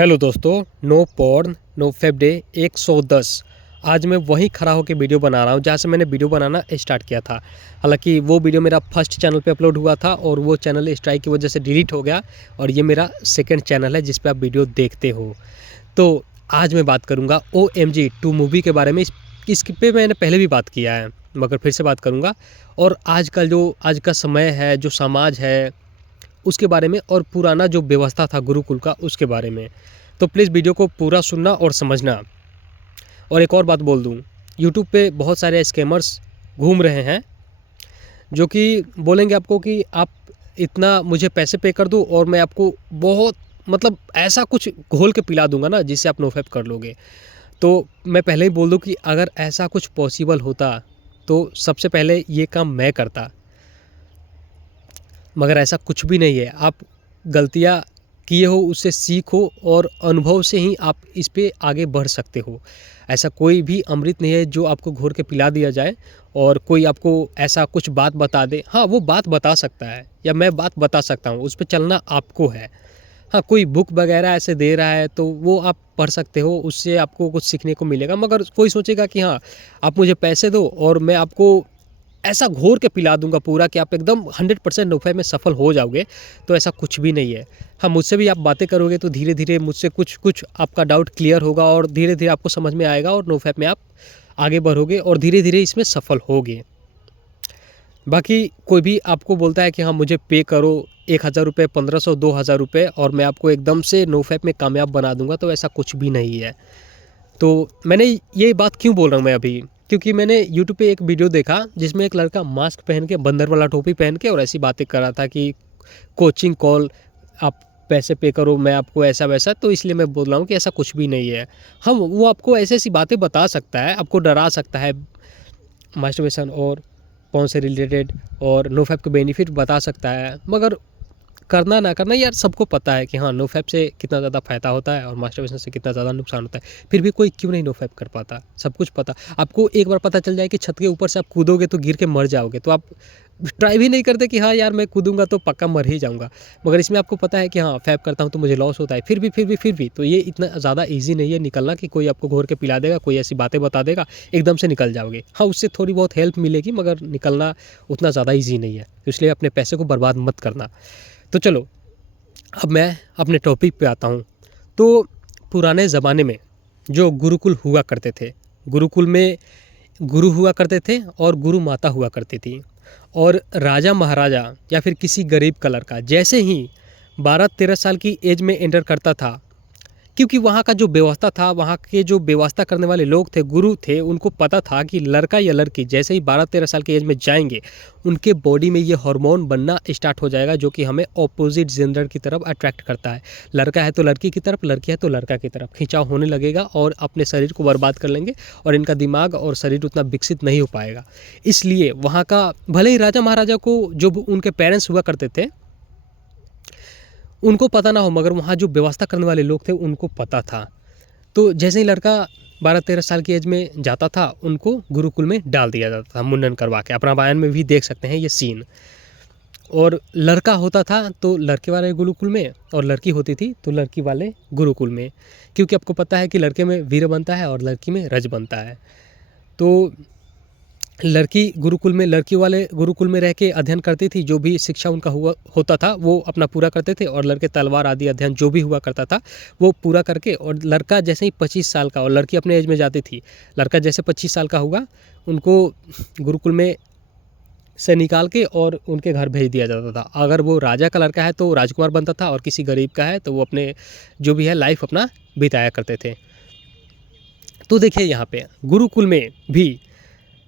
Hello दोस्तों, no porn no fap day 110। आज मैं वहीं खड़ा होकर वीडियो बना रहा हूँ जहाँ से मैंने वीडियो बनाना स्टार्ट किया था। हालांकि वो वीडियो मेरा फर्स्ट चैनल पे अपलोड हुआ था और वो चैनल स्ट्राइक की वजह से डिलीट हो गया और ये मेरा सेकंड चैनल है जिस पे आप वीडियो देखते हो। तो आज मैं बात करूँगा OMG 2 मूवी के बारे में। इस पे मैंने पहले भी बात किया है मगर फिर से बात करूँगा। और आज का समय है, जो समाज है उसके बारे में, और पुराना जो व्यवस्था था गुरुकुल का उसके बारे में। तो प्लीज़ वीडियो को पूरा सुनना और समझना। और एक और बात बोल दूं, यूट्यूब पे बहुत सारे स्कैमर्स घूम रहे हैं जो कि बोलेंगे आपको कि आप इतना मुझे पैसे पे कर दो और मैं आपको बहुत ऐसा कुछ घोल के पिला दूंगा ना जिससे आप नोफेप कर लोगे। तो मैं पहले ही बोल दूं कि अगर ऐसा कुछ पॉसिबल होता तो सबसे पहले ये काम मैं करता, मगर ऐसा कुछ भी नहीं है। आप गलतियाँ किए हो उससे सीखो और अनुभव से ही आप इस पे आगे बढ़ सकते हो। ऐसा कोई भी अमृत नहीं है जो आपको घोर के पिला दिया जाए और कोई आपको ऐसा कुछ बात बता दे। हाँ, वो बात बता सकता है या मैं बात बता सकता हूँ, उस पे चलना आपको है। हाँ, कोई बुक वगैरह ऐसे दे रहा है तो वो आप पढ़ सकते हो, उससे आपको कुछ सीखने को मिलेगा। मगर कोई सोचेगा कि हाँ, आप मुझे पैसे दो और मैं आपको ऐसा घोर के पिला दूंगा पूरा कि आप एकदम 100% नोफे में सफल हो जाओगे, तो ऐसा कुछ भी नहीं है। हाँ, मुझसे भी आप बातें करोगे तो धीरे धीरे मुझसे कुछ कुछ आपका डाउट क्लियर होगा और धीरे धीरे आपको समझ में आएगा और नोफे में आप आगे बढ़ोगे और धीरे धीरे इसमें सफल होगे। बाकी कोई भी आपको बोलता है कि हाँ मुझे पे करो 1,000 रुपये, 1,500, 2,000 रुपये और मैं आपको एकदम से नोफेप में कामयाब बना दूंगा, तो ऐसा कुछ भी नहीं है। तो मैंने ये बात क्यों बोल रहा हूँ मैं अभी, क्योंकि मैंने यूट्यूब पे एक वीडियो देखा जिसमें एक लड़का मास्क पहन के, बंदर वाला टोपी पहन के और ऐसी बातें कर रहा था कि कोचिंग कॉल, आप पैसे पे करो मैं आपको ऐसा वैसा। तो इसलिए मैं बोल रहा हूँ कि ऐसा कुछ भी नहीं है। हम वो आपको ऐसी ऐसी बातें बता सकता है, आपको डरा सकता है, मास्टरबेशन और पॉर्न से रिलेटेड और नोफैप के बेनिफिट बता सकता है, मगर करना ना करना यार सबको पता है कि हाँ नोफैप से कितना ज़्यादा फ़ायदा होता है और मास्टरबेशन से कितना ज़्यादा नुकसान होता है। फिर भी कोई क्यों नहीं नोफैप कर पाता? सब कुछ पता। आपको एक बार पता चल जाए कि छत के ऊपर से आप कूदोगे तो गिर के मर जाओगे, तो आप ट्राई भी नहीं करते कि हाँ यार मैं कूदूंगा तो पक्का मर ही जाऊंगा। मगर इसमें आपको पता है कि हाँ फैप करता हूँ तो मुझे लॉस होता है, फिर भी तो ये इतना ज़्यादा ईजी नहीं है निकलना कि कोई आपको घोर के पिला देगा, कोई ऐसी बातें बता देगा एकदम से निकल जाओगे। हाँ, उससे थोड़ी बहुत हेल्प मिलेगी मगर निकलना उतना ज़्यादा ईजी नहीं है, तो इसलिए अपने पैसे को बर्बाद मत करना। तो चलो अब मैं अपने टॉपिक पे आता हूँ। तो पुराने ज़माने में जो गुरुकुल हुआ करते थे, गुरुकुल में गुरु हुआ करते थे और गुरु माता हुआ करती थी। और राजा महाराजा या फिर किसी गरीब का लड़का जैसे ही 12-13 साल की एज में एंटर करता था, क्योंकि वहाँ का जो व्यवस्था था, वहाँ के जो व्यवस्था करने वाले लोग थे, गुरु थे, उनको पता था कि लड़का या लड़की जैसे ही 12-13 साल की एज में जाएंगे उनके बॉडी में ये हार्मोन बनना स्टार्ट हो जाएगा जो कि हमें ऑपोजिट जेंडर की तरफ अट्रैक्ट करता है। लड़का है तो लड़की की तरफ, लड़की है तो लड़का की तरफ खिंचाव होने लगेगा और अपने शरीर को बर्बाद कर लेंगे और इनका दिमाग और शरीर उतना विकसित नहीं हो पाएगा। इसलिए वहाँ का भले ही राजा महाराजा को जो उनके पेरेंट्स हुआ करते थे उनको पता ना हो, मगर वहाँ जो व्यवस्था करने वाले लोग थे उनको पता था। तो जैसे ही लड़का 12-13 साल की एज में जाता था उनको गुरुकुल में डाल दिया जाता था मुंडन करवा के। अपना बयान में भी देख सकते हैं ये सीन। और लड़का होता था तो लड़के वाले गुरुकुल में और लड़की होती थी तो लड़की वाले गुरुकुल में, क्योंकि आपको पता है कि लड़के में वीर बनता है और लड़की में रज बनता है। तो लड़की गुरुकुल में, लड़की वाले गुरुकुल में रह के अध्ययन करती थी, जो भी शिक्षा उनका हुआ होता था वो अपना पूरा करते थे और लड़के तलवार आदि अध्ययन जो भी हुआ करता था वो पूरा करके, और लड़का जैसे ही 25 साल का और लड़की अपने एज में जाती थी, लड़का जैसे 25 साल का हुआ उनको गुरुकुल में से निकाल के और उनके घर भेज दिया जाता था। अगर वो राजा का लड़का है तो राजकुमार बनता था और किसी गरीब का है तो वो अपने जो भी है लाइफ अपना बिताया करते थे। तो देखिए यहाँ पे गुरुकुल में भी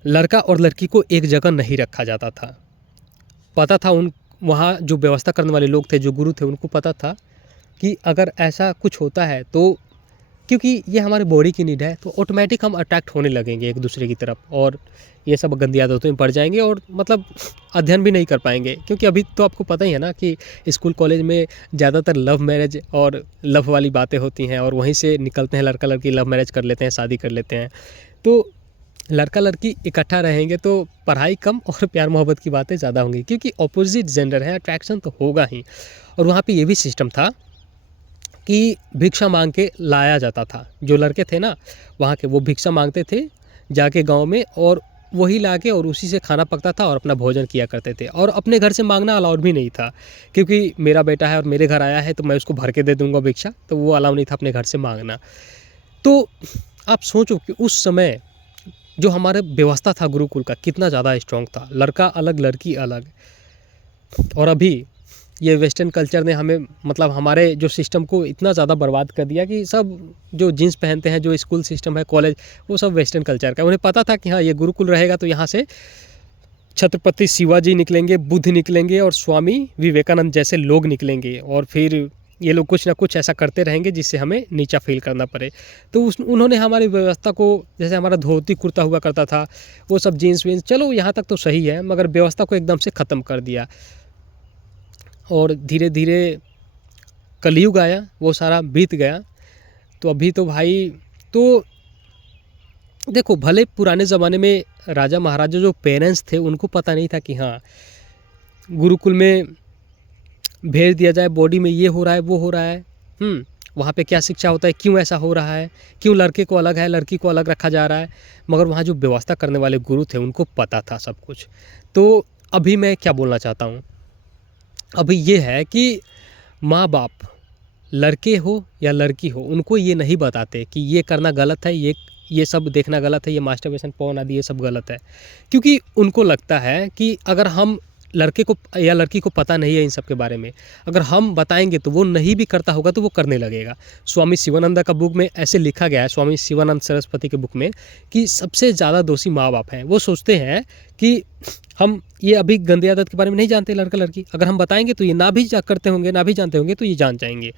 लड़का और लड़की को एक जगह नहीं रखा जाता था। पता था उन वहाँ जो व्यवस्था करने वाले लोग थे, जो गुरु थे, उनको पता था कि अगर ऐसा कुछ होता है तो क्योंकि ये हमारे बॉडी की नीड है तो ऑटोमेटिक हम अट्रैक्ट होने लगेंगे एक दूसरे की तरफ और ये सब गंदी आदतों में पड़ जाएंगे और अध्ययन भी नहीं कर पाएंगे। क्योंकि अभी तो आपको पता ही है ना कि स्कूल कॉलेज में ज़्यादातर लव मैरिज और लव वाली बातें होती हैं और वहीं से निकलते हैं, लड़का लड़की लव मैरिज कर लेते हैं, शादी कर लेते हैं। तो लड़का लड़की इकट्ठा रहेंगे तो पढ़ाई कम और प्यार मोहब्बत की बातें ज़्यादा होंगी, क्योंकि ऑपोजिट जेंडर है, अट्रैक्शन तो होगा ही। और वहाँ पे ये भी सिस्टम था कि भिक्षा माँग के लाया जाता था। जो लड़के थे ना वहाँ के, वो भिक्षा माँगते थे जाके गाँव में, और वही लाके और उसी से खाना पकता था और अपना भोजन किया करते थे। और अपने घर से माँगना अलाउड भी नहीं था, क्योंकि मेरा बेटा है और मेरे घर आया है तो मैं उसको भर के दे दूँगा भिक्षा, तो वो अलाउ नहीं था अपने घर से माँगना। तो आप सोचो कि उस समय जो हमारा व्यवस्था था गुरुकुल का, कितना ज़्यादा स्ट्रॉन्ग था। लड़का अलग, लड़की अलग। और अभी ये वेस्टर्न कल्चर ने हमें, मतलब हमारे जो सिस्टम को इतना ज़्यादा बर्बाद कर दिया कि सब जो जीन्स पहनते हैं, जो स्कूल सिस्टम है, कॉलेज, वो सब वेस्टर्न कल्चर का। उन्हें पता था कि हाँ, ये गुरुकुल रहेगा तो यहाँ से छत्रपति शिवाजी निकलेंगे, बुद्ध निकलेंगे और स्वामी विवेकानंद जैसे लोग निकलेंगे, और फिर ये लोग कुछ ना कुछ ऐसा करते रहेंगे जिससे हमें नीचा फील करना पड़े। तो उन्होंने हमारी व्यवस्था को, जैसे हमारा धोती कुर्ता हुआ करता था, वो सब जीन्स वीन्स, चलो यहाँ तक तो सही है, मगर व्यवस्था को एकदम से ख़त्म कर दिया। और धीरे धीरे कलयुग आया, वो सारा बीत गया। तो अभी तो भाई, तो देखो, भले पुराने ज़माने में राजा महाराजा जो पेरेंट्स थे उनको पता नहीं था कि हाँ, गुरुकुल में भेज दिया जाए, बॉडी में ये हो रहा है, वो हो रहा है, वहाँ पे क्या शिक्षा होता है, क्यों ऐसा हो रहा है, क्यों लड़के को अलग है, लड़की को अलग रखा जा रहा है। मगर वहाँ जो व्यवस्था करने वाले गुरु थे उनको पता था सब कुछ। तो अभी मैं क्या बोलना चाहता हूँ, अभी ये है कि माँ बाप, लड़के हो या लड़की हो, उनको ये नहीं बताते कि ये करना गलत है, ये सब देखना गलत है, ये मास्टरबेशन, पोर्न आदि ये सब गलत है। क्योंकि उनको लगता है कि अगर हम लड़के को या लड़की को पता नहीं है इन सब के बारे में, अगर हम बताएंगे तो वो नहीं भी करता होगा तो वो करने लगेगा। स्वामी शिवानंद का बुक में ऐसे लिखा गया है, स्वामी शिवानंद सरस्वती के बुक में, कि सबसे ज़्यादा दोषी माँ बाप हैं। वो सोचते हैं कि हम ये अभी गंदे आदत के बारे में नहीं जानते लड़का लड़की, अगर हम बताएंगे तो ये ना भी करते होंगे, ना भी जानते होंगे, तो ये जान जाएंगे।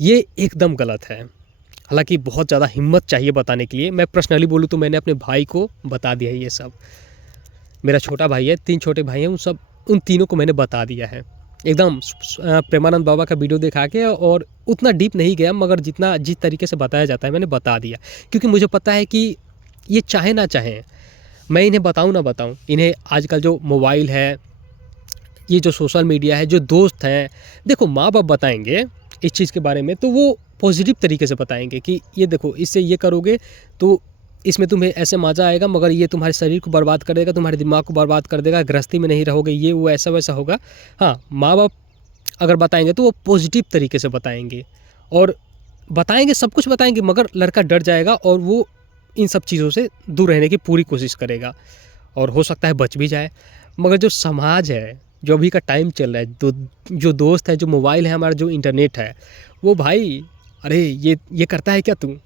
ये एकदम गलत है। हालांकि बहुत ज़्यादा हिम्मत चाहिए बताने के लिए। मैं पर्सनली बोलूँ तो मैंने अपने भाई को बता दिया है ये सब। मेरा छोटा भाई है, 3 छोटे भाई हैं, उन तीनों को मैंने बता दिया है एकदम प्रेमानंद बाबा का वीडियो दिखा के, और उतना डीप नहीं गया, मगर जिस तरीके से बताया जाता है मैंने बता दिया। क्योंकि मुझे पता है कि ये चाहे ना चाहें, मैं इन्हें बताऊं ना बताऊं, इन्हें आजकल जो मोबाइल है, ये जो सोशल मीडिया है, जो दोस्त हैं, देखो माँ बाप बताएंगे इस चीज़ के बारे में तो वो पॉजिटिव तरीके से बताएंगे कि ये देखो, इससे ये करोगे तो इसमें तुम्हें ऐसे मज़ा आएगा, मगर ये तुम्हारे शरीर को बर्बाद कर देगा, तुम्हारे दिमाग को बर्बाद कर देगा, गृहस्थी में नहीं रहोगे, ये वो ऐसा वैसा होगा। हाँ, माँ बाप अगर बताएंगे तो वो पॉजिटिव तरीके से बताएंगे, और बताएंगे, सब कुछ बताएंगे, मगर लड़का डर जाएगा और वो इन सब चीज़ों से दूर रहने की पूरी कोशिश करेगा, और हो सकता है बच भी जाए। मगर जो समाज है, जो अभी का टाइम चल रहा है, जो दोस्त है, जो मोबाइल है हमारा, जो इंटरनेट है, वो भाई, अरे ये करता है क्या तू,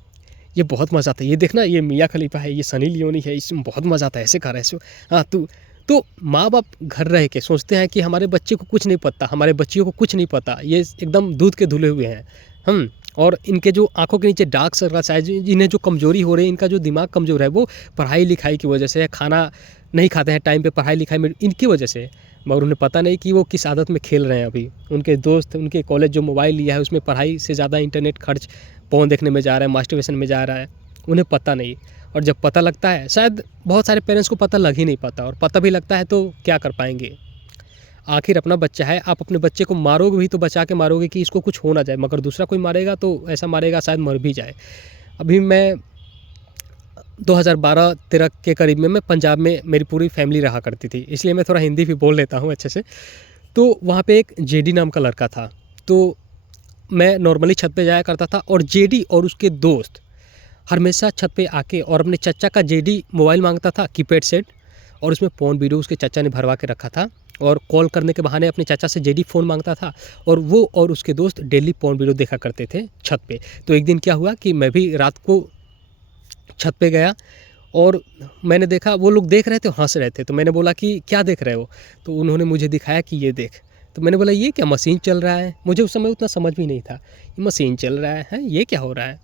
ये बहुत मज़ा आता है, ये देखना, ये मियाँ खलीफा है, ये सनी लियोनी है, इसमें बहुत मज़ा आता है, ऐसे कर ऐसे। हाँ तू, तो माँ बाप घर रह के सोचते हैं कि हमारे बच्चे को कुछ नहीं पता, हमारे बच्चियों को कुछ नहीं पता, ये एकदम दूध के धुले हुए हैं हम। और इनके जो आंखों के नीचे डार्क सर्कल्स है, इन्हें जो कमजोरी हो रही है, इनका जो दिमाग कमज़ोर है, वो पढ़ाई लिखाई की वजह से, खाना नहीं खाते हैं टाइम पे, पढ़ाई लिखाई में इनकी वजह से। मगर उन्हें पता नहीं कि वो किस आदत में खेल रहे हैं अभी। उनके दोस्त, उनके कॉलेज जो मोबाइल लिया है उसमें पढ़ाई से ज़्यादा इंटरनेट खर्च पोर्न देखने में जा रहा है, मास्टरबेशन में जा रहा है, उन्हें पता नहीं। और जब पता लगता है, शायद बहुत सारे पेरेंट्स को पता लग ही नहीं पाता, और पता भी लगता है तो क्या कर पाएंगे। आखिर अपना बच्चा है, आप अपने बच्चे को मारोगे भी तो बचा के मारोगे कि इसको कुछ हो ना जाए, मगर दूसरा कोई मारेगा तो ऐसा मारेगा शायद मर भी जाए। अभी मैं 2012-13 के करीब में मैं पंजाब में, मेरी पूरी फैमिली रहा करती थी, इसलिए मैं थोड़ा हिंदी भी बोल लेता हूँ अच्छे से। तो वहाँ पे एक जेडी नाम का लड़का था, तो मैं नॉर्मली छत पे जाया करता था, और जेडी और उसके दोस्त हमेशा छत पे आके और अपने चचा का जेडी मोबाइल मांगता था, कीपैड सेट, और उसमें फ़ोन वीडियो उसके चचा ने भरवा के रखा था, और कॉल करने के बहाने अपने चाचा से जेडी फ़ोन मांगता था, और वो और उसके दोस्त डेली फ़ोन वीडियो देखा करते थे छत पे। तो एक दिन क्या हुआ कि मैं भी रात को छत पे गया, और मैंने देखा वो लोग देख रहे थे, हंस रहे थे। तो मैंने बोला कि क्या देख रहे हो, तो उन्होंने मुझे दिखाया कि ये देख। तो मैंने बोला ये क्या मशीन चल रहा है, मुझे उस समय उतना समझ भी नहीं था, ये मशीन चल रहा है, ये क्या हो रहा है।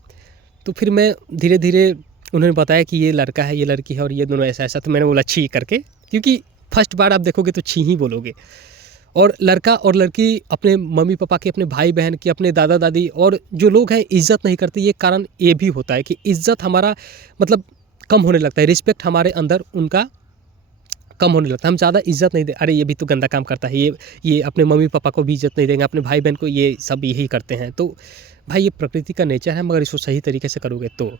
तो फिर मैं धीरे धीरे, उन्होंने बताया कि ये लड़का है, ये लड़की है, और ये दोनों ऐसा ऐसा। तो मैंने बोला छी करके, क्योंकि फर्स्ट बार आप देखोगे तो छी ही बोलोगे। और लड़का और लड़की अपने मम्मी पापा की, अपने भाई बहन की, अपने दादा दादी और जो लोग हैं इज़्ज़त नहीं करते। ये कारण ये भी होता है कि इज़्ज़त हमारा मतलब कम होने लगता है, रिस्पेक्ट हमारे अंदर उनका कम होने लगता है, हम ज़्यादा इज़्ज़त नहीं दे, अरे ये भी तो गंदा काम करता है, ये अपने मम्मी-पापा को भी इज़्ज़त नहीं देंगे, अपने भाई-बहन को, ये सब यही करते हैं। तो भाई ये प्रकृति का नेचर है, मगर इसको सही तरीके से करोगे तो।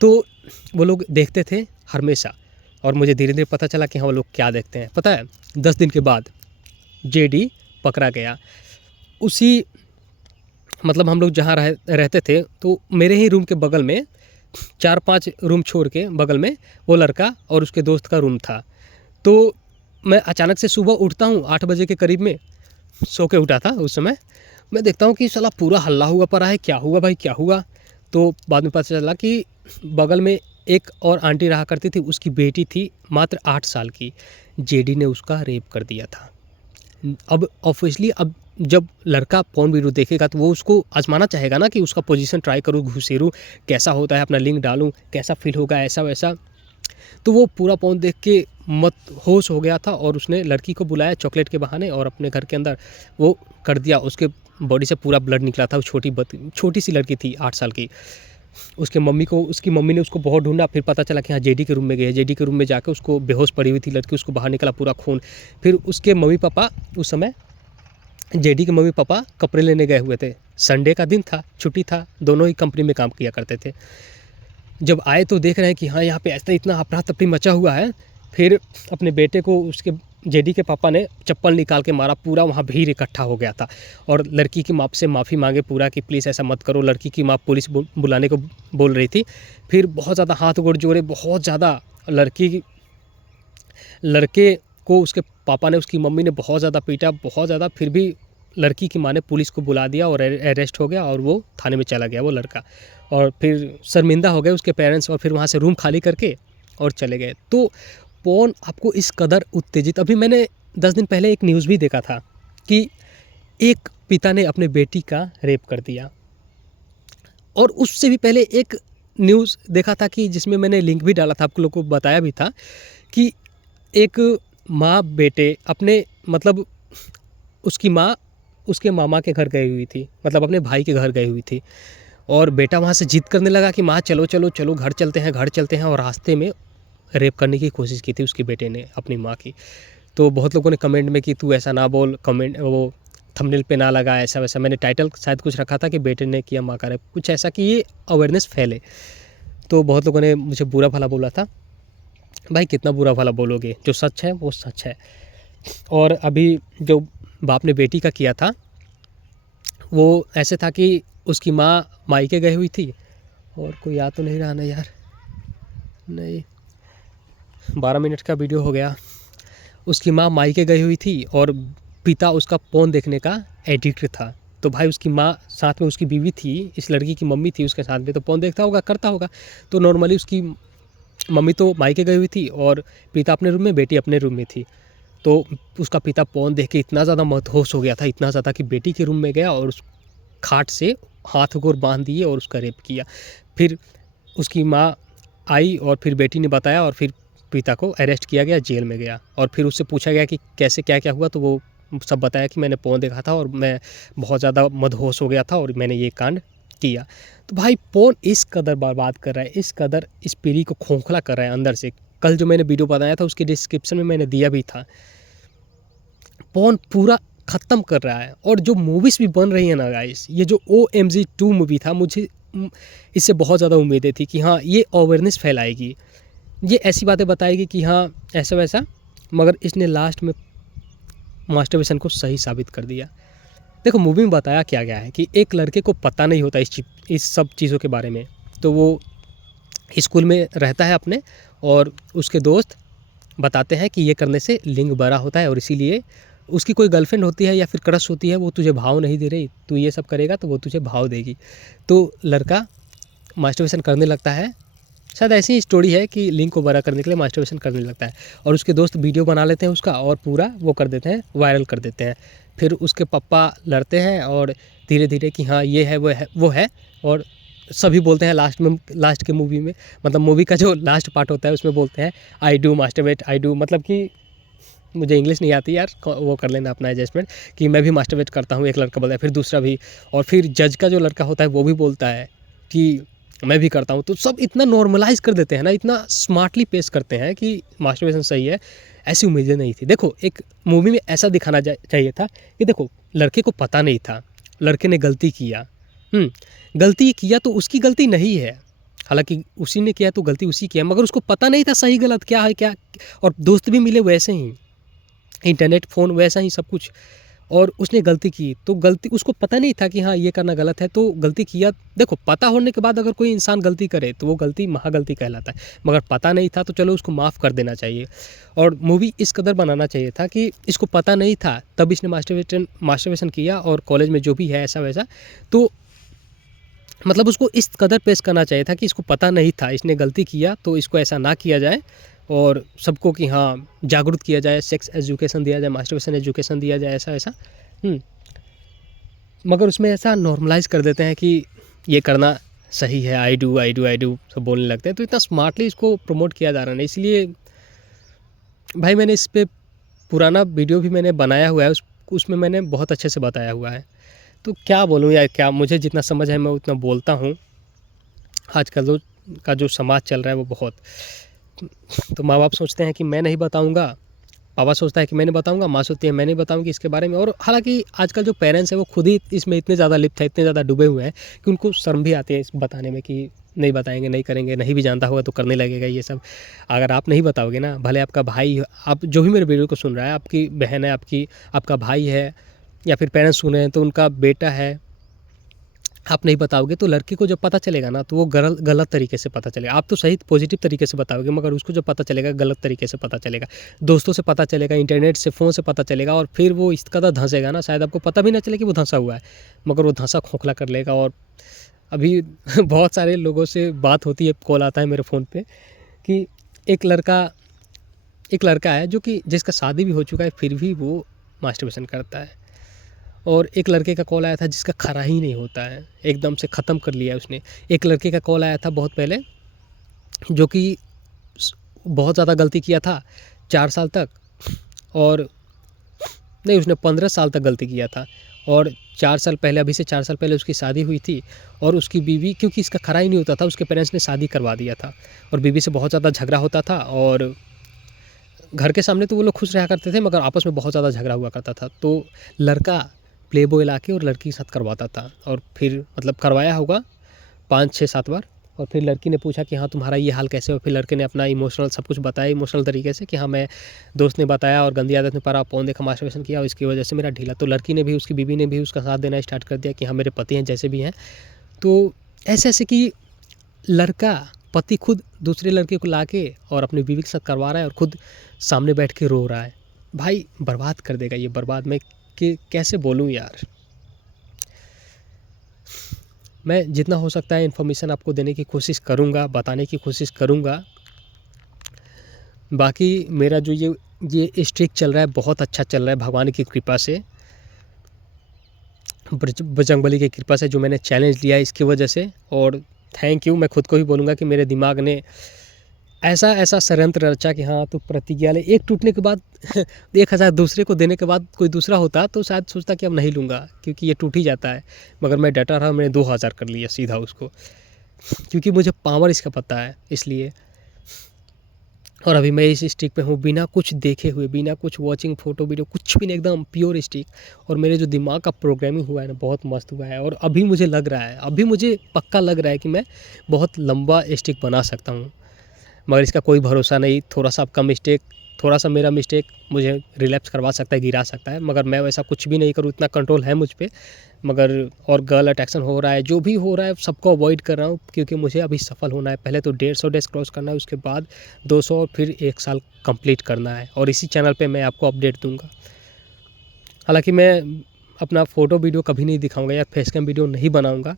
तो वो लोग देखते थे हमेशा, और मुझे धीरे-धीरे पता चला कि हाँ, वो लोग क्या देखते हैं। पता है 10 दिन के बाद जेडी पकड़ा गया। उसी मतलब हम लोग जहाँ रहते थे, तो मेरे ही रूम के बगल में 4-5 रूम छोड़ के बगल में वो लड़का और उसके दोस्त का रूम था। तो मैं अचानक से सुबह उठता हूँ 8 बजे के करीब में, सो के उठा था उस समय। मैं देखता हूँ कि साला पूरा हल्ला हुआ पड़ा है, क्या हुआ भाई क्या हुआ? तो बाद में पता चला कि बगल में एक और आंटी रहा करती थी, उसकी बेटी थी मात्र 8 साल की, जेडी ने उसका रेप कर दिया था। अब ऑब्वियसली अब जब लड़का पॉर्न वीडियो देखेगा तो वो उसको आज़माना चाहेगा ना कि उसका पोजीशन ट्राई करूँ, घुसेरूँ, कैसा होता है, अपना लिंक डालूँ, कैसा फ़ील होगा, ऐसा वैसा। तो वो पूरा पॉर्न देख के मदहोश हो गया था, और उसने लड़की को बुलाया चॉकलेट के बहाने और अपने घर के अंदर वो कर दिया। उसके बॉडी से पूरा ब्लड निकला था। वो छोटी सी लड़की थी 8 साल की। उसकी मम्मी ने उसको बहुत ढूँढा, फिर पता चला कि हाँ जेडी के रूम में गए हैं। जेडी के रूम में जाके उसको बेहोश पड़ी हुई थी लड़की, उसको बाहर निकला पूरा खून। फिर उसके मम्मी-पापा उस समय जेडी के मम्मी-पापा कपड़े लेने गए हुए थे। संडे का दिन था, छुट्टी था, दोनों ही कंपनी में काम किया करते थे। जब आए तो देख रहे हैं कि हाँ यहाँ पे ऐसा इतना अफरा-तफरी मचा हुआ है। फिर अपने बेटे को उसके जेडी के पापा ने चप्पल निकाल के मारा, पूरा वहाँ भीड़ इकट्ठा हो गया था। और लड़की की माँ से माफ़ी मांगे पूरा कि प्लीज़ ऐसा मत करो। लड़की की माँ पुलिस बुलाने को बोल रही थी। फिर बहुत ज़्यादा हाथ गोड़ जोड़े, बहुत ज़्यादा लड़के को उसके पापा ने, उसकी मम्मी ने बहुत ज़्यादा पीटा, बहुत ज़्यादा। फिर भी लड़की की माँ ने पुलिस को बुला दिया और अरेस्ट हो गया, और वो थाने में चला गया वो लड़का। और फिर शर्मिंदा हो गए उसके पेरेंट्स, और फिर वहाँ से रूम खाली करके और चले गए। तो पॉर्न आपको इस कदर उत्तेजित, अभी मैंने 10 दिन पहले एक न्यूज़ भी देखा था कि एक पिता ने अपने बेटी का रेप कर दिया। और उससे भी पहले एक न्यूज़ देखा था कि जिसमें मैंने लिंक भी डाला था, आप लोगों को बताया भी था कि एक माँ बेटे अपने, मतलब उसकी माँ उसके मामा के घर गई हुई थी, मतलब अपने भाई के घर गई हुई थी। और बेटा वहाँ से जिद करने लगा कि माँ चलो चलो चलो, घर चलते हैं। और रास्ते में रेप करने की कोशिश की थी उसके बेटे ने अपनी माँ की। तो बहुत लोगों ने कमेंट में कि तू ऐसा ना बोल, कमेंट वो थंबनेल पे ना लगा, ऐसा वैसा। मैंने टाइटल शायद कुछ रखा था कि बेटे ने किया माँ का रेप, कुछ ऐसा कि ये अवेयरनेस फैले। तो बहुत लोगों ने मुझे बुरा भला बोला था। भाई कितना बुरा भला बोलोगे, जो सच है वो सच है। और अभी जो बाप ने बेटी का किया था, वो ऐसे था कि उसकी माँ मायके गई हुई थी, और कोई याद तो नहीं रहा ना यार, नहीं, 12 मिनट का वीडियो हो गया। उसकी माँ मायके गई हुई थी और पिता उसका पॉर्न देखने का एडिक्ट था। तो भाई उसकी माँ साथ में उसकी बीवी थी, इस लड़की की मम्मी थी उसके साथ में, तो पॉर्न देखता होगा, करता होगा। तो नॉर्मली उसकी मम्मी तो मायके गई हुई थी और पिता अपने रूम में, बेटी अपने रूम में थी। तो उसका पिता पॉर्न देख के इतना ज़्यादा मदहोश हो गया था, इतना ज़्यादा कि बेटी के रूम में गया और उस खाट से हाथ गोर बांध दिए और उसका रेप किया। फिर उसकी माँ आई और फिर बेटी ने बताया, और फिर पिता को अरेस्ट किया गया, जेल में गया। और फिर उससे पूछा गया कि कैसे क्या क्या हुआ, तो वो सब बताया कि मैंने पॉर्न देखा था और मैं बहुत ज़्यादा मदहोश हो गया था और मैंने ये कांड किया। तो भाई पॉर्न इस कदर बर्बाद कर रहा है, इस कदर इस पीढ़ी को खोखला कर रहा है अंदर से। कल जो मैंने वीडियो बनाया था उसके डिस्क्रिप्शन में मैंने दिया भी था। पॉर्न पूरा ख़त्म कर रहा है। और जो मूवीज़ भी बन रही है ना गाइस, ये जो OMG 2 मूवी था, मुझे इससे बहुत ज़्यादा उम्मीदें थी कि हाँ ये अवेयरनेस फैलाएगी, ये ऐसी बातें बताएगी कि हाँ ऐसा वैसा। मगर इसने लास्ट में मास्टरबेशन को सही साबित कर दिया। देखो मूवी में बताया क्या गया है कि एक लड़के को पता नहीं होता इस सब चीज़ों के बारे में। तो वो स्कूल में रहता है अपने, और उसके दोस्त बताते हैं कि ये करने से लिंग बड़ा होता है, और इसीलिए उसकी कोई गर्लफ्रेंड होती है या फिर क्रश होती है, वो तुझे भाव नहीं दे रही, तू ये सब करेगा तो वो तुझे भाव देगी। तो लड़का मास्टरबेशन करने लगता है। शायद ऐसी ही स्टोरी है कि लिंग को बड़ा करने के लिए मास्टरबेशन करने लगता है, और उसके दोस्त वीडियो बना लेते हैं उसका और पूरा वो कर देते हैं, वायरल कर देते हैं। फिर उसके पापा लड़ते हैं और धीरे धीरे कि हाँ ये है वो है। और सभी बोलते हैं लास्ट के मूवी में, मतलब मूवी का जो लास्ट पार्ट होता है उसमें बोलते हैं I do masturbate, I do, मतलब कि मुझे इंग्लिश नहीं आती यार, वो कर लेना अपना एडजस्टमेंट, कि मैं भी मास्टरबेट करता हूँ। एक लड़का बोलता है, फिर दूसरा भी, और फिर जज का जो लड़का होता है वो भी बोलता है कि मैं भी करता हूँ। तो सब इतना नॉर्मलाइज़ कर देते हैं ना, इतना स्मार्टली पेश करते हैं कि मास्टरबेशन सही है, ऐसी उम्मीदें नहीं थी। देखो एक मूवी में ऐसा दिखाना चाहिए था कि देखो लड़के को पता नहीं था, लड़के ने गलती किया, गलती किया तो उसकी गलती नहीं है, हालाँकि उसी ने किया तो गलती उसी की है, मगर उसको पता नहीं था सही गलत क्या है क्या। और दोस्त भी मिले वैसे ही, इंटरनेट फ़ोन वैसा ही सब कुछ, और उसने गलती की तो गलती उसको पता नहीं था कि हाँ ये करना गलत है, तो गलती किया। देखो पता होने के बाद अगर कोई इंसान गलती करे तो वो गलती महागलती कहलाता है, मगर पता नहीं था तो चलो उसको माफ़ कर देना चाहिए। और मूवी इस कदर बनाना चाहिए था कि इसको पता नहीं था तब इसने मास्टरबेशन किया, और कॉलेज में जो भी है ऐसा वैसा, तो मतलब उसको इस कदर पेश करना चाहिए था कि इसको पता नहीं था, इसने गलती किया तो इसको ऐसा ना किया जाए, और सबको कि हाँ जागरूक किया जाए, सेक्स एजुकेशन दिया जाए, मास्टरबेशन एजुकेशन दिया जाए, ऐसा ऐसा। मगर उसमें ऐसा नॉर्मलाइज़ कर देते हैं कि ये करना सही है, I do I do I do सब बोलने लगते हैं, तो इतना स्मार्टली इसको प्रमोट किया जा रहा है। इसलिए भाई मैंने इस पे पुराना वीडियो भी मैंने बनाया हुआ है, उसमें मैंने बहुत अच्छे से बताया हुआ है। तो क्या बोलूँ यार, क्या मुझे जितना समझ है मैं उतना बोलता हूँ। आजकल का जो समाज चल रहा है वो बहुत, तो माँ बाप सोचते हैं कि मैं नहीं बताऊँगा, पापा सोचता है कि मैंने बताऊँगा, माँ सोचती है मैं नहीं बताऊँगी इसके बारे में। और हालाँकि आजकल जो पेरेंट्स हैं वो खुद ही इसमें इतने ज़्यादा लिप्त है, इतने ज़्यादा डूबे हुए हैं कि उनको शर्म भी आती है इस बताने में कि नहीं बताएँगे, नहीं करेंगे, नहीं भी जानता होगा तो करने लगेगा ये सब। अगर आप नहीं बताओगे ना, भले आपका भाई, आप जो भी मेरे वीडियो को सुन रहा है, आपकी बहन है, आपका भाई है, या फिर पेरेंट्स सुन रहे हैं तो उनका बेटा है, आप नहीं बताओगे तो लड़के को जब पता चलेगा ना तो वो गलत तरीके से पता चलेगा। आप तो सही पॉजिटिव तरीके से बताओगे, मगर उसको जब पता चलेगा गलत तरीके से पता चलेगा, दोस्तों से पता चलेगा, इंटरनेट से, फ़ोन से पता चलेगा, और फिर वो इस कदर धँसेगा ना, शायद आपको पता भी ना चले कि वो धँसा हुआ है, मगर वो धँसा खोखला कर लेगा। और अभी बहुत सारे लोगों से बात होती है, कॉल आता है मेरे फ़ोन पे कि एक लड़का है जो कि जिसका शादी भी हो चुका है, फिर भी वो मास्टरबेशन करता है। और एक लड़के का कॉल आया था जिसका खरा ही नहीं होता है, एकदम से ख़त्म कर लिया है उसने। एक लड़के का कॉल आया था बहुत पहले, जो कि बहुत ज़्यादा गलती किया था 4 साल तक, और नहीं, उसने 15 साल तक गलती किया था, और 4 साल पहले, अभी से 4 साल पहले उसकी शादी हुई थी। और उसकी बीवी, क्योंकि इसका खरा ही नहीं होता था, उसके पेरेंट्स ने शादी करवा दिया था, और बीवी से बहुत ज़्यादा झगड़ा होता था। और घर के सामने तो वो लोग खुश रहा करते थे, मगर आपस में बहुत ज़्यादा झगड़ा हुआ करता था। तो लड़का प्ले बॉय लाके और लड़की के साथ करवाता था, और फिर मतलब करवाया होगा 5, 6, 7 बार। और फिर लड़की ने पूछा कि हाँ तुम्हारा ये हाल कैसे हो। फिर लड़के ने अपना इमोशनल सब कुछ बताया, इमोशनल तरीके से कि हाँ मैं, दोस्त ने बताया और गंदी आदत में पड़ा, पौन देखा, मास्टरबेशन किया और इसकी वजह से मेरा ढीला। तो लड़की ने भी, उसकी बीवी ने भी उसका साथ देना स्टार्ट कर दिया कि हाँ मेरे पति हैं जैसे भी हैं। तो ऐसे ऐसे कि लड़का, पति खुद दूसरे लड़के को लाके और अपनी बीवी के साथ करवा रहा है, और खुद सामने बैठ के रो रहा है। भाई बर्बाद कर देगा ये, बर्बाद। मैं कि कैसे बोलूँ यार। मैं जितना हो सकता है इन्फॉर्मेशन आपको देने की कोशिश करूँगा, बताने की कोशिश करूँगा। बाकी मेरा जो ये स्ट्रीक चल रहा है बहुत अच्छा चल रहा है, भगवान की कृपा से, बजरंगबली की कृपा से, जो मैंने चैलेंज लिया है इसकी वजह से। और थैंक यू, मैं खुद को ही बोलूँगा कि मेरे दिमाग ने ऐसा षड्यंत्र रचा कि हाँ तो प्रतिज्ञा ले। एक टूटने के बाद 1000 दूसरे को देने के बाद कोई दूसरा होता तो शायद सोचता कि अब नहीं लूँगा, क्योंकि ये टूट ही जाता है। मगर मैं डटा रहा, मैंने 2000 कर लिया सीधा उसको, क्योंकि मुझे पावर इसका पता है इसलिए। और अभी मैं इस स्टिक पे हूँ, बिना कुछ देखे हुए, बिना कुछ वॉचिंग फोटो वीडियो, कुछ भी नहीं, एकदम प्योर स्टिक। और मेरे जो दिमाग का प्रोग्रामिंग हुआ है ना, बहुत मस्त हुआ है। और अभी मुझे लग रहा है, अभी मुझे पक्का लग रहा है कि मैं बहुत लंबा स्टिक बना सकता हूँ। मगर इसका कोई भरोसा नहीं, थोड़ा सा आपका मिस्टेक, थोड़ा सा मेरा मिस्टेक मुझे रिलैप्स करवा सकता है, गिरा सकता है। मगर मैं वैसा कुछ भी नहीं करूँ, इतना कंट्रोल है मुझ पे। मगर और गर्ल अट्रैक्शन हो रहा है, जो भी हो रहा है सबको अवॉइड कर रहा हूँ, क्योंकि मुझे अभी सफल होना है। पहले तो 150 डेज़ क्रॉस करना है, उसके बाद 200, और फिर 1 साल कंप्लीट करना है। और इसी चैनल पे मैं आपको अपडेट दूंगा। हालांकि मैं अपना फ़ोटो वीडियो कभी नहीं दिखाऊंगा या फेस कैम वीडियो नहीं बनाऊंगा।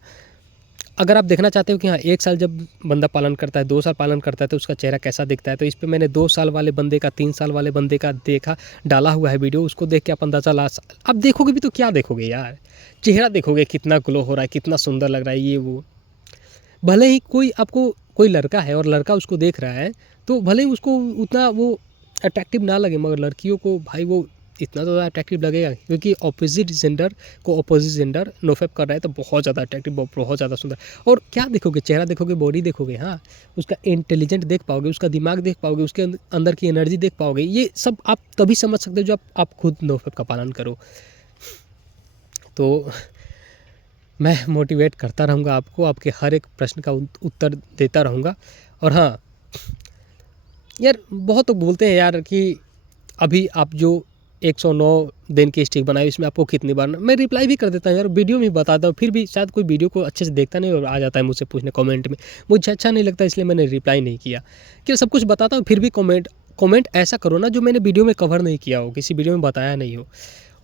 अगर आप देखना चाहते हो कि हाँ 1 साल जब बंदा पालन करता है, 2 साल पालन करता है, तो उसका चेहरा कैसा दिखता है, तो इस पे मैंने 2 साल वाले बंदे का, 3 साल वाले बंदे का डाला हुआ है वीडियो। उसको देख के आप अंदाज़ा अब देखोगे भी तो क्या देखोगे यार, चेहरा देखोगे कितना ग्लो हो रहा है, कितना सुंदर लग रहा है ये वो। भले ही कोई लड़का है और लड़का उसको देख रहा है, तो भले ही उसको उतना वो अट्रैक्टिव ना लगे, मगर लड़कियों को भाई वो इतना तो ज़्यादा अट्रैक्टिव लगेगा, क्योंकि ऑपोजिट जेंडर नोफेप कर रहा है तो बहुत ज़्यादा अट्रैक्टिव, बहुत ज़्यादा सुंदर। और क्या देखोगे, चेहरा देखोगे, बॉडी देखोगे, हाँ, उसका इंटेलिजेंट देख पाओगे, उसका दिमाग देख पाओगे, उसके अंदर की एनर्जी देख पाओगे। ये सब आप तभी समझ सकते हो जब आप खुद नोफेप का पालन करो। तो मैं मोटिवेट करता रहूँगा आपको, आपके हर एक प्रश्न का उत्तर देता रहूँगा। और हाँ यार, बहुत लोग बोलते हैं यार कि अभी आप जो 109 दिन की स्ट्रिक बनाई इसमें आपको कितनी बार, मैं रिप्लाई भी कर देता हूँ यार, वीडियो में बताता हूँ, फिर भी शायद कोई वीडियो को अच्छे से देखता नहीं और आ जाता है मुझसे पूछने कमेंट में। मुझे अच्छा नहीं लगता, इसलिए मैंने रिप्लाई नहीं किया। कि सब कुछ बताता हूँ फिर भी कमेंट ऐसा करो ना जो मैंने वीडियो में कवर नहीं किया हो, किसी वीडियो में बताया नहीं हो।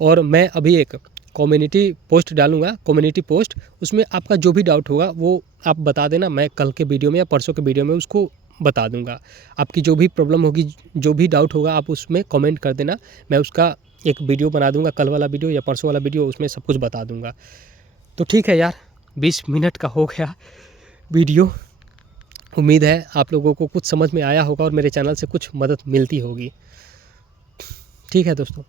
और मैं अभी एक कम्युनिटी पोस्ट डालूंगा, कम्युनिटी पोस्ट, उसमें आपका जो भी डाउट होगा वो आप बता देना, मैं कल के वीडियो में या परसों के वीडियो में उसको बता दूंगा। आपकी जो भी प्रॉब्लम होगी, जो भी डाउट होगा, आप उसमें कमेंट कर देना, मैं उसका एक वीडियो बना दूंगा, कल वाला वीडियो या परसों वाला वीडियो, उसमें सब कुछ बता दूंगा। तो ठीक है यार, 20 मिनट का हो गया वीडियो। उम्मीद है आप लोगों को कुछ समझ में आया होगा और मेरे चैनल से कुछ मदद मिलती होगी। ठीक है दोस्तों।